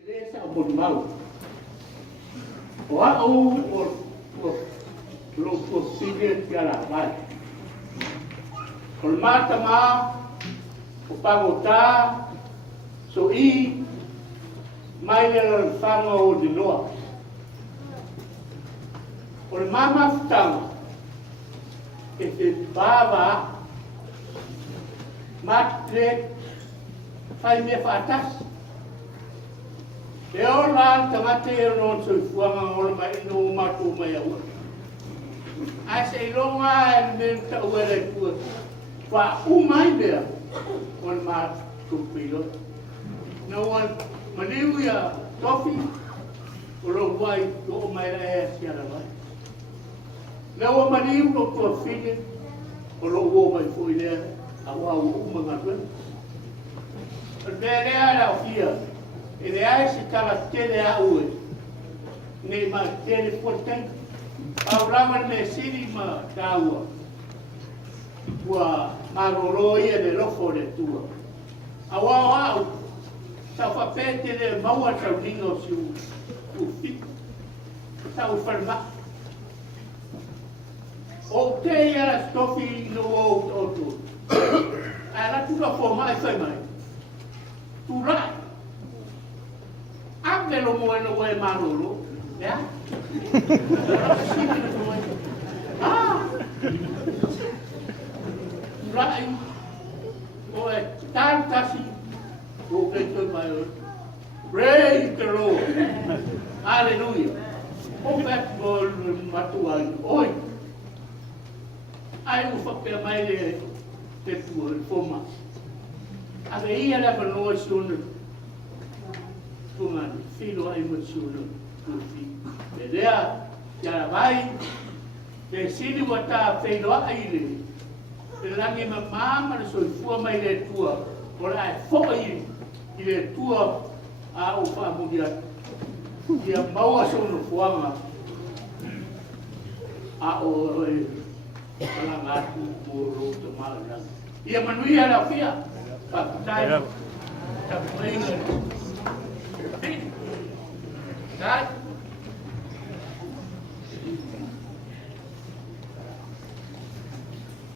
Sa Molimau. O au o sige Sialavai. O matama o Pagota so I mai le fanga o Onenoa. O le mama futanga e te bava matre fai me fatasi. E o la tamate e non so fuanga o mai no matu mai au. A se longa e me ta uere ku. Fa u mai bea on ma tu pilo. No one maniuia tofi o lo vai o mai e Sialavai. No one maniu o to fine o lo o mai foi le a wa o manga tu. Bere ala fia. E le ai se tala tele a ue. Ne ma tele portai. Au rama me siri ma taua. Ua maroro ia le lofo le tua. Au au au. Sa fa pete le maua tau ningo si u fit. Sa u farma. O te ia la stofi no o tu. Ala tu la fo mai fai mai. Tu rai. Ave lo moeno e marolo, ya? Ah! Rai, o e tantasi, o che tu mai. Praise the Lord. Hallelujah. O petbol matuai, oi. Ai u fa pe mai le te tu forma. Ave ia la no sono Tuagane, filo ai matsuno tufi. Vedea, Sialavai, te sili wata filo ai le. Te langi mama na so fua mai le tua. Ora e foi i le tua a o fa mundia. Ia maua sono fuanga. A o ala ngatu moro to mala. Ia manuia la fia. Pa tai. Ta mai God